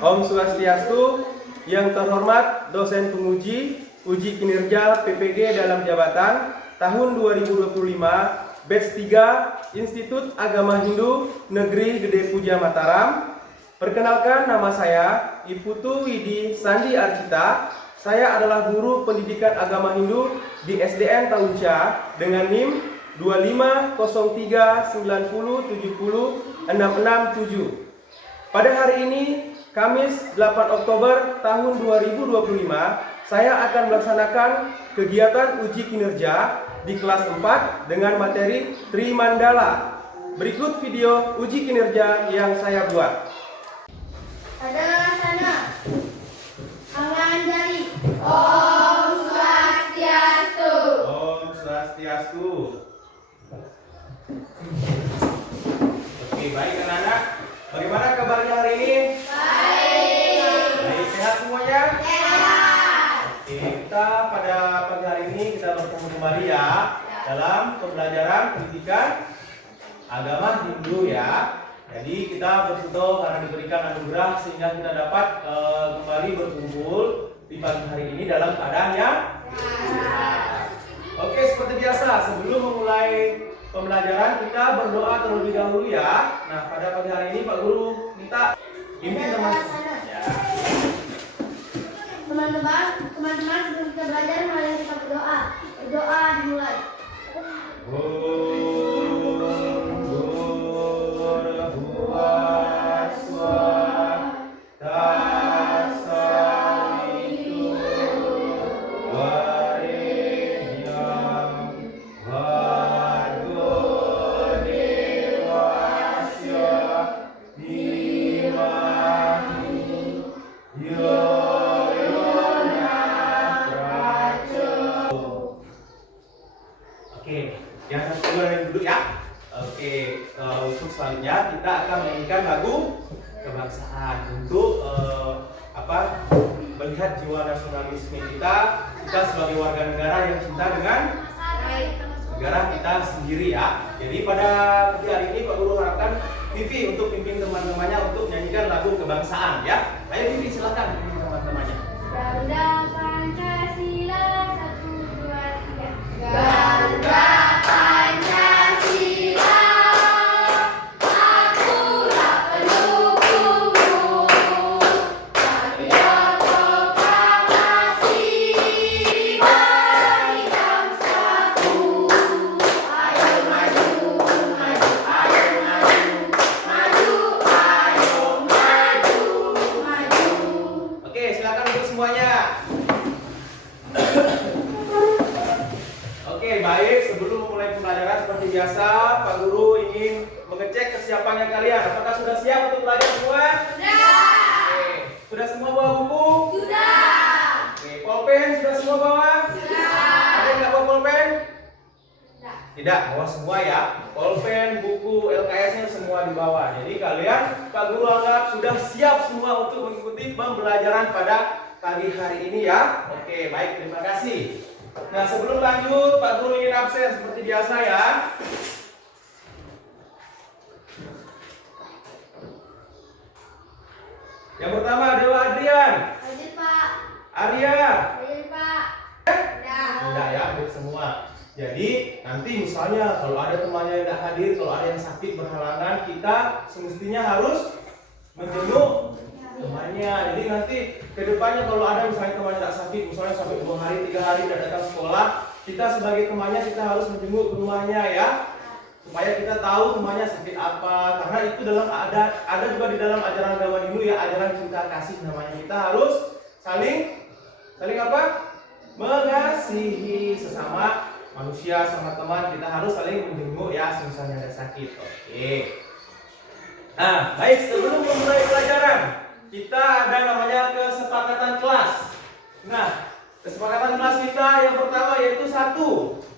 Om Swastiastu. Yang terhormat dosen penguji uji kinerja PPG dalam jabatan tahun 2025 batch 3 Institut Agama Hindu Negeri Gede Puja Mataram. Perkenalkan, nama saya Iputu Widi Sandi Arcita. Saya adalah guru pendidikan agama Hindu di SDN Taunca dengan NIM 250390700667. Pada hari ini, Kamis 8 Oktober tahun 2025, saya akan melaksanakan kegiatan uji kinerja di kelas 4 dengan materi Trimandala. Berikut video uji kinerja yang saya buat. Adalah sana. Tangan jari. Om Swastiastu. Om Swastiastu. Oke, baik anak-anak. Bagaimana kabarnya hari ini? Baik, sehat semuanya? Sehat. Oke, kita pada pagi hari ini kita bertemu kembali ya dalam pembelajaran pendidikan agama Hindu ya. Jadi kita bersyukur karena diberikan anugerah sehingga kita dapat kembali berkumpul di pagi hari ini dalam keadaan yang sehat. Oke, seperti biasa sebelum memulai pembelajaran kita berdoa terlebih dahulu ya. Nah, pada pagi hari ini Pak Guru minta pimpin teman-teman. Ya. Teman-teman sebelum kita belajar mari kita berdoa. Berdoa dimulai. Oke, yang satu yang duduk ya. Oke, untuk selanjutnya kita akan menyanyikan lagu kebangsaan untuk melihat jiwa nasionalisme kita sebagai warga negara yang cinta dengan negara kita sendiri ya. Jadi pada pagi hari ini Pak Guru harapkan Vivi untuk pimpin teman-temannya untuk menyanyikan lagu kebangsaan ya. Ayo Vivi silakan pimpin teman-temannya. Garuda Pancasila 1 2 3. Garuda Pancasila, akulah pendukungmu. Satria proklamasi bagi bangsaku. Ayo maju, maju, ayo maju, maju, ayo maju, maju. Oke, silakan untuk semuanya. Oke, baik. Sebelum memulai pembelajaran seperti biasa, Pak Guru ingin mengecek kesiapannya kalian. Apakah sudah siap untuk belajar semua? Sudah. Oke, sudah semua bawa buku? Sudah. Oke, pulpen sudah semua bawa? Sudah. Ada yang nggak bawa pulpen? Tidak, bawa semua ya. Pulpen, buku, LKS-nya semua dibawa. Jadi kalian, Pak Guru anggap sudah siap semua untuk mengikuti pembelajaran pada pagi hari ini ya. Oke, baik, terima kasih. Nah, sebelum lanjut, Pak Guru ingin absen seperti biasa ya. Yang pertama, Dewa Adrian. Hadir Pak. Arya. Hadir Pak. Tidak ya, hadir semua. Jadi nanti misalnya kalau ada temannya yang tidak hadir, kalau ada yang sakit berhalangan, kita semestinya harus menjenguk temannya. Jadi nanti kedepannya kalau ada misalnya temannya tidak sakit, misalnya sampai 2 hari, 3 hari tidak datang sekolah, kita sebagai temannya kita harus menjenguk ke rumahnya ya, supaya kita tahu temannya sakit apa. Karena itu ada juga di dalam ajaran agama Hindu ya, ajaran cinta kasih namanya. Kita harus saling apa? Mengasihi sesama manusia, sama teman. Kita harus saling menjenguk ya, misalnya ada sakit. Oke. Nah, baik, sebelum memulai pelajaran, kita ada namanya kesepakatan kelas. Nah, kesepakatan kelas kita yang pertama yaitu 1.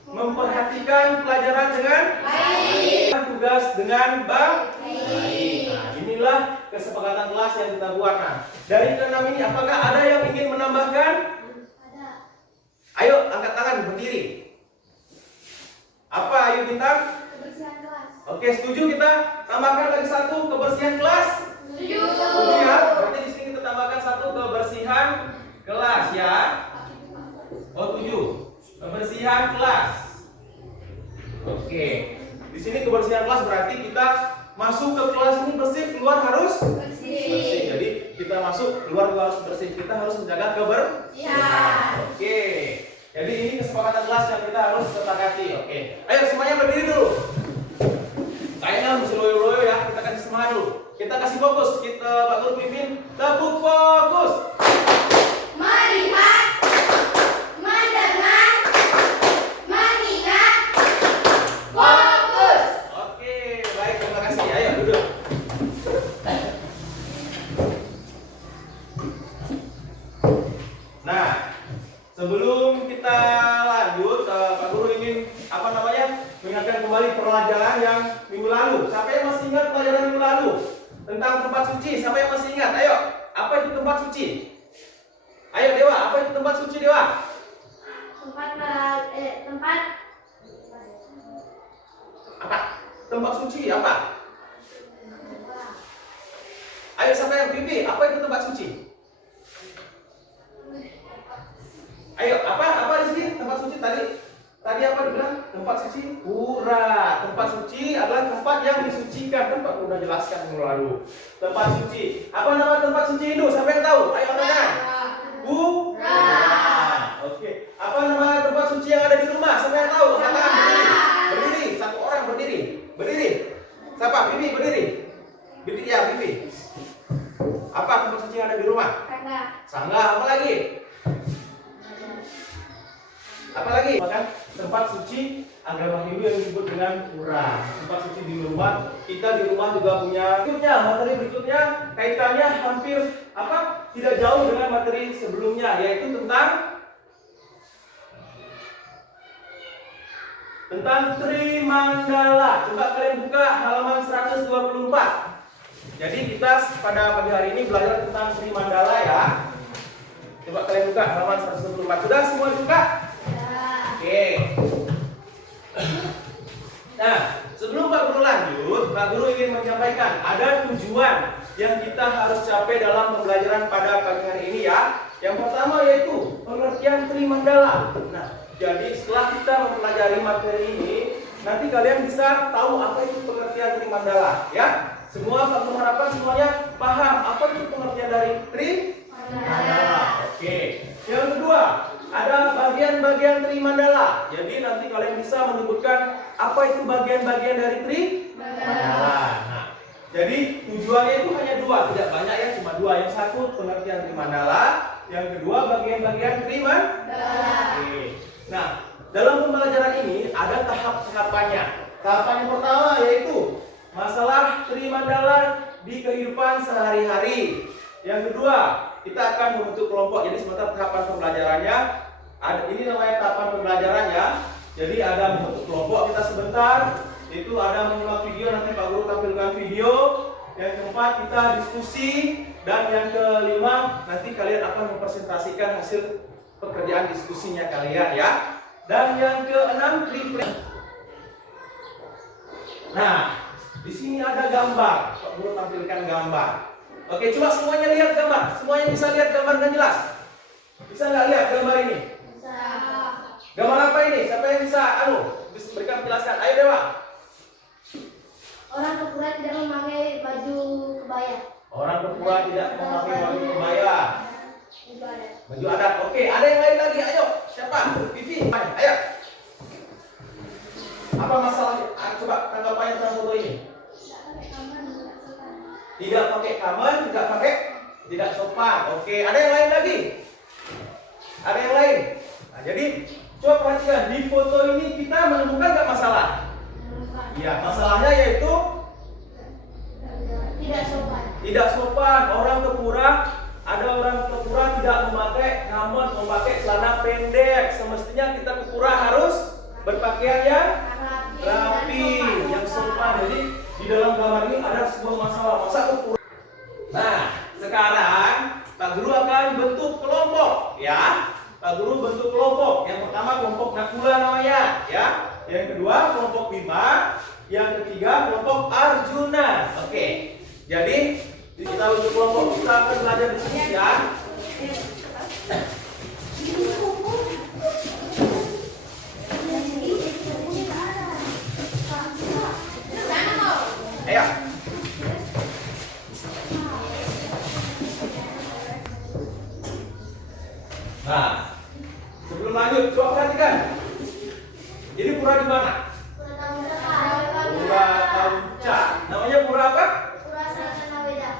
Memperhatikan pelajaran dengan baik. Tugas dengan baik. Nah, inilah kesepakatan kelas yang kita buat. Nah, dari ke-6 ini apakah ada yang ingin menambahkan? Ada. Ayo angkat tangan berdiri. Apa Ayu Bintang? Kebersihan kelas. Oke, setuju kita tambahkan lagi 1, kebersihan kelas? Setuju. Setuju ya? Berarti di sini kita kebersihan kelas berarti kita masuk ke kelas ini bersih, keluar harus bersih. Jadi kita masuk, keluar juga harus bersih. Kita harus menjaga kebersihan. Oke. Jadi ini kesepakatan kelas yang kita harus sepakati. Oke. Ayo semuanya berdiri dulu. Kayaknya mesti loyo-loyo ya. Kita kasih semangat dulu. Kita kasih fokus. Kita Pak Guru pimpin. Tepuk fokus. Melihat, mendengar, mengingat, fokus. Oke, baik, terima kasih. Ayo duduk. Nah, sebelum kita lanjut, Pak Guru ingin mengingatkan kembali pelajaran yang minggu lalu. Siapa yang masih ingat pelajaran minggu lalu tentang tempat suci? Siapa yang masih ingat? Ayo, apa itu tempat suci? Ayo Dewa, apa itu tempat suci Dewa? tempat Apa? Tempat suci apa? Ayo siapa yang pipi? Apa itu tempat suci? Ayo, apa di sini tempat suci tadi? Tadi apa dibilang? Tempat suci pura. Tempat suci adalah tempat yang disucikan. Kan Pak udah jelaskan minggu lalu. Tempat suci. Apa nama tempat suci itu? Siapa yang tahu? Ayo angkat. Pura. Oke. Apa nama tempat suci yang ada di rumah? Siapa yang tahu? Angkat tangan. Berdiri. Satu orang berdiri. Berdiri. Siapa? Bibi berdiri. Bibi ya, Bibi. Apa tempat suci yang ada di rumah? Sangga. Apa lagi? Apalagi bahkan tempat suci agama Hindu yang disebut dengan pura. Tempat suci di rumah, kita di rumah juga punya. Materi berikutnya kaitannya hampir tidak jauh dengan materi sebelumnya, yaitu tentang Trimandala. Coba kalian buka halaman 124. Jadi kita pada pagi hari ini belajar tentang Trimandala ya. Coba kalian buka halaman 124. Sudah semua buka? Oke. Nah, sebelum Pak Guru lanjut, Pak Guru ingin menyampaikan ada tujuan yang kita harus capai dalam pembelajaran pada pagi hari ini ya. Yang pertama yaitu pengertian Trimandala. Nah, jadi setelah kita mempelajari materi ini, nanti kalian bisa tahu apa itu pengertian Trimandala ya. Semua Pak Guru harapkan semuanya paham apa itu pengertian dari Trimandala. Oke. Yang kedua, ada bagian-bagian Trimandala. Jadi nanti kalian bisa menyebutkan apa itu bagian-bagian dari Trimandala. Nah, jadi tujuannya itu hanya dua, tidak banyak ya, cuma dua. Yang satu pengertian Trimandala, yang kedua bagian-bagian Trimandala. Oke. Nah, dalam pembelajaran ini ada tahap-tahapannya. Tahapan yang pertama yaitu masalah Trimandala di kehidupan sehari-hari. Yang kedua, kita akan membentuk kelompok. Jadi sebentar tahapan pembelajarannya ini namanya tahapan pembelajarannya. Jadi ada membentuk kelompok kita sebentar, itu ada menyimak video, nanti Pak Guru tampilkan video. Yang keempat kita diskusi, dan yang kelima nanti kalian akan mempresentasikan hasil pekerjaan diskusinya kalian ya. Dan yang keenam refleksi. Nah, di sini ada gambar. Pak Guru tampilkan gambar. Oke, coba semuanya lihat gambar. Semuanya bisa lihat gambar dengan jelas? Bisa nggak lihat gambar ini? Bisa. Gambar apa ini? Siapa yang bisa bisa berikan penjelasan? Ayo Dewa. Orang kepura tidak memakai baju kebaya. Orang kepura tidak memakai baju kebaya. Baju adat. Baju adat. Oke, ada yang lain lagi? Ayo. Siapa? Vivi. Ayo. Apa masalah? Coba tanggapannya tentang foto ini. Tidak pakai kamen, tidak sopan. Oke, ada yang lain lagi? Ada yang lain? Nah, jadi coba perhatikan di foto ini kita menemukan nggak masalah? Iya, masalahnya yaitu tidak sopan. Orang kepura, ada orang kepura tidak memakai kamen, memakai celana pendek. Semestinya kita kepura harus berpakaian yang rapi, yang sopan. Jadi di dalam gambar ini ada sebuah masalah, masa kepura. Nah, sekarang Pak Guru akan bentuk kelompok ya. Pak Guru bentuk kelompok. Yang pertama kelompok Nakula namanya ya. Yang kedua kelompok Bima. Yang ketiga kelompok Arjuna. Oke. Jadi kita bentuk kelompok, kita akan belajar di sini ya. Nah, sebelum lanjut, coba perhatikan. Ini pura di mana? Pura Kauca. Namanya pura apa?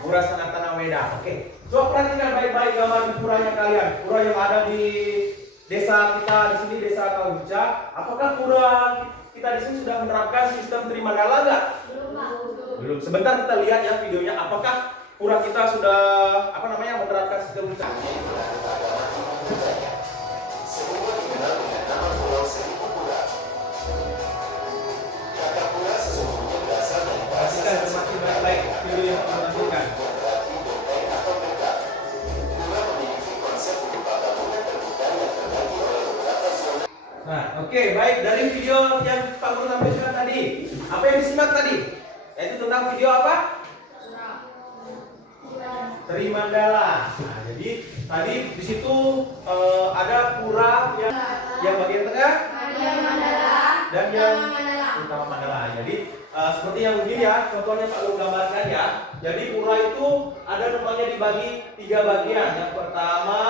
Pura Sanatana Weda. Oke. Coba perhatikan baik-baik gambar di puranya kalian. Pura yang ada di desa kita di sini, desa Kauca. Apakah pura kita di sini sudah menerapkan sistem Trimandala enggak? Belum. Sebentar kita lihat ya videonya. Apakah pura kita sudah menerapkan sistem Trimandala? Perhatikan semakin baik-baik video yang kita tampilkan. Nah, oke, baik, dari video yang Pak Guru tampilkan tadi, apa yang disimak tadi? Yaitu tentang video apa? Trimandala. Nah, jadi tadi di situ ada pura yang bagian tengah dan yang utama Mandala. Jadi seperti yang begini ya, contohnya Pak Guru gambarkan ya. Jadi pura itu ada namanya dibagi 3 bagian. Yang pertama,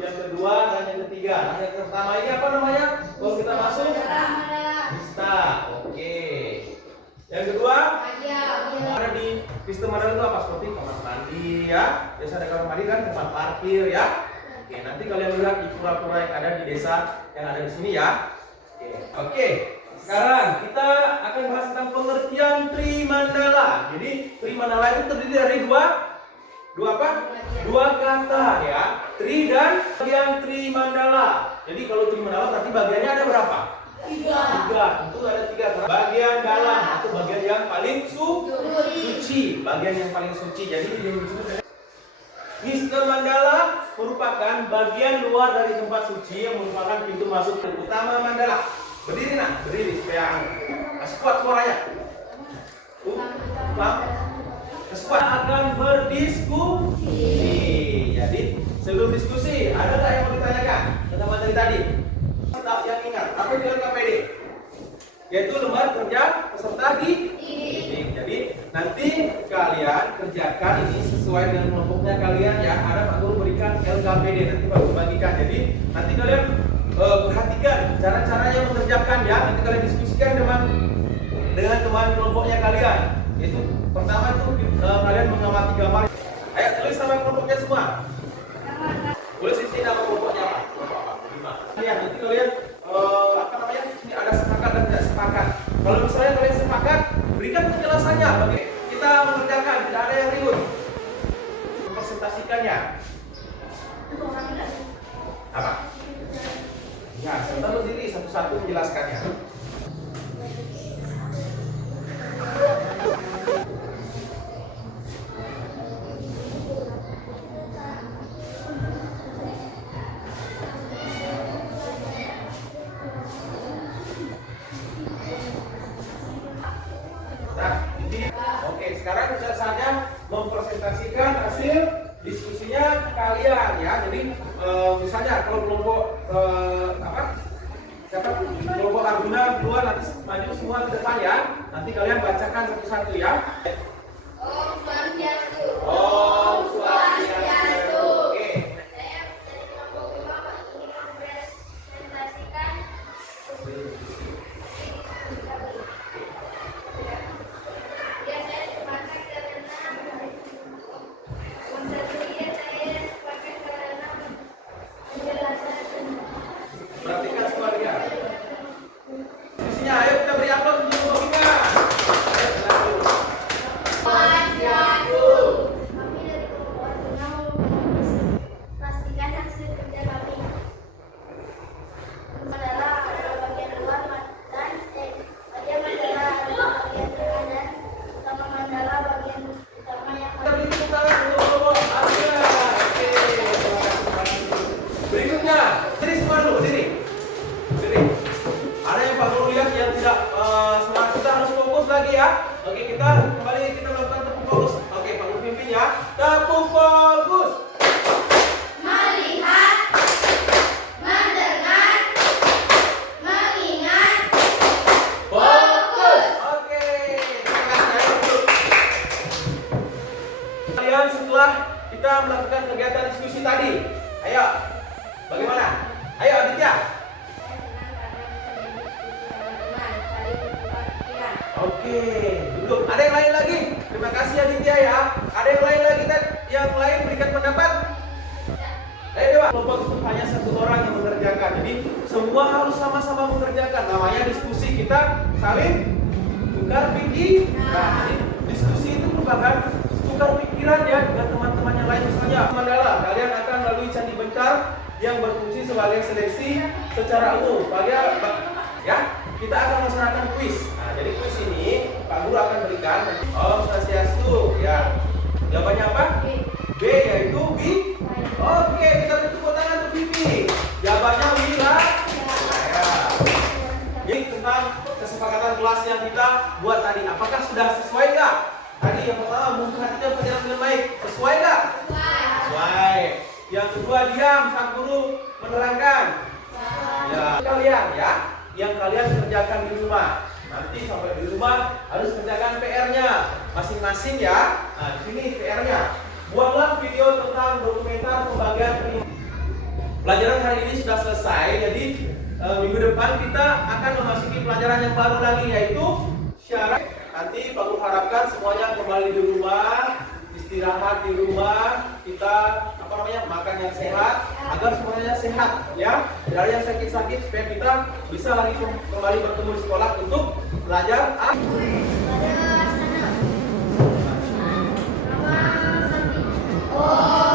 yang kedua, dan yang ketiga. Nah, yang pertama ini apa namanya? Kalau kita masuk, Vista. Oke. Yang kedua, ada di sistem Mandala itu apa? Seperti kamar mandi ya. Biasa ada kamar mandi kan, tempat parkir ya. Oke, nanti kalian lihat di pura-pura yang ada di desa yang ada di sini ya. Oke. Sekarang kita akan bahas tentang pengertian Trimandala. Jadi Trimandala itu terdiri dari dua kata ya. Tri dan bagian Trimandala. Jadi kalau Trimandala berarti bagiannya ada berapa? 3. Tentu ada 3. Bagian dalam atau bagian yang paling suci. Bagian yang paling suci. Jadi Mister Mandala merupakan bagian luar dari tempat suci yang merupakan pintu masuk utama Mandala. Berdiri nak, berdiri supaya masih kuat suaranya. Kuat akan berdiskusi. Jadi sebelum diskusi, ada nggak yang mau ditanyakan tentang materi tadi? Tetap yang ingat, apa itu LKPD? Yaitu lembar kerja peserta didik. Jadi nanti kalian kerjakan ini sesuai dengan kelompoknya kalian ya. Ada Pak Guru berikan LKPD, nanti Pak Guru bagikan. Jadi nanti kalian perhatikan cara-caranya mengerjakan ya. Nanti kalian diskusikan dengan teman kelompoknya kalian. Itu pertama itu kalian mengamati gambar. Ayo tulis nama kelompoknya semua. Tulis di nama kelompoknya apa? Ya, nanti kalian ini ada sepakat dan tidak sepakat. Kalau misalnya kalian sepakat, berikan penjelasannya. Bagi kita mengerjakan, tidak ada yang ribut. Presentasikannya. Apa? Ya, sebentar berdiri satu-satu menjelaskannya. Nah, ini oke, sekarang bisa saja mempresentasikan hasil diskusinya kalian ya. Jadi misalnya kalau kelompok kelompok Arjuna keluar, nanti maju semua ke depan ya. Nanti kalian bacakan satu-satu ya. Om Swastiastu. Om Swastiastu. Oke. Saya dari kelompok 5 Pak ingin mempresentasikan ya, saya sepakat karena menceritakan saya sepakat karena penjelasan. Perhatikan semua dia. Diskusinya, ayo kita beri aplaus untuk kelompoknya. Swastiastu. Kami dari kelompok Arjuna pastikan hasil kerja kami adalah bagian luar dan bagian Mandala adalah bagian tengah dan utama Mandala bagian utama yang Kita beri tepuk tangan untuk kelompok Arjuna. Oke, terima kasih. Berikutnya, berdiri semua dulu, berdiri. Berdiri. Ada yang Pak Guru lihat yang tidak semangat, kita harus fokus lagi ya. Oke, kita kembali kita melakukan tepuk fokus. Oke, Pak Guru pimpin ya. Tepuk fokus. Melihat, mendengar, mengingat, Fokus. Oke, terima kasih. Ayo duduk. Kalian setelah kita melakukan kegiatan diskusi tadi, ayo Bagaimana? Ayo Aditya. Oke, duduk. Ada yang lain lagi? Terima kasih Aditya ya. Ada yang lain lagi Ted? Yang lain berikan pendapat? Ayo coba. Kelompok itu hanya satu orang yang mengerjakan. Jadi semua harus sama-sama mengerjakan. Namanya diskusi, kita saling tukar pikiran. Nah, diskusi itu merupakan tukar pikiran ya dengan teman-teman yang lain. Misalnya Mandala, kalian akan melalui Candi Bencar yang berfungsi sebagai seleksi secara umum. Kalian ya, kita akan melaksanakan kuis. Nah, jadi kuis ini Pak Guru akan berikan Om Swastiastu ya. Jawabannya apa? B, yaitu B. Oke, kita beri tepuk tangan untuk Vivi. Jawabannya Wira. Ya. Ini tentang kesepakatan kelas yang kita buat tadi. Apakah sudah sesuai nggak? Tadi yang pertama memperhatikan pelajaran dengan baik. Sesuai nggak? Sesuai. Yang kedua diam saat guru menerangkan. Ya. Kalian ya, yang kalian kerjakan di rumah. Nanti sampai di rumah harus kerjakan PR-nya masing-masing ya. Nah, di sini PR-nya. Buatlah video tentang dokumenter pembagian prima. Pelajaran hari ini sudah selesai, jadi minggu depan kita akan memasuki pelajaran yang baru lagi, yaitu syarat. Nanti Pak Guru harapkan semuanya kembali di rumah, istirahat di rumah, kita makan yang sehat agar semuanya sehat ya. Dari yang sakit-sakit supaya kita bisa lagi kembali bertemu di sekolah untuk belajar. Oh.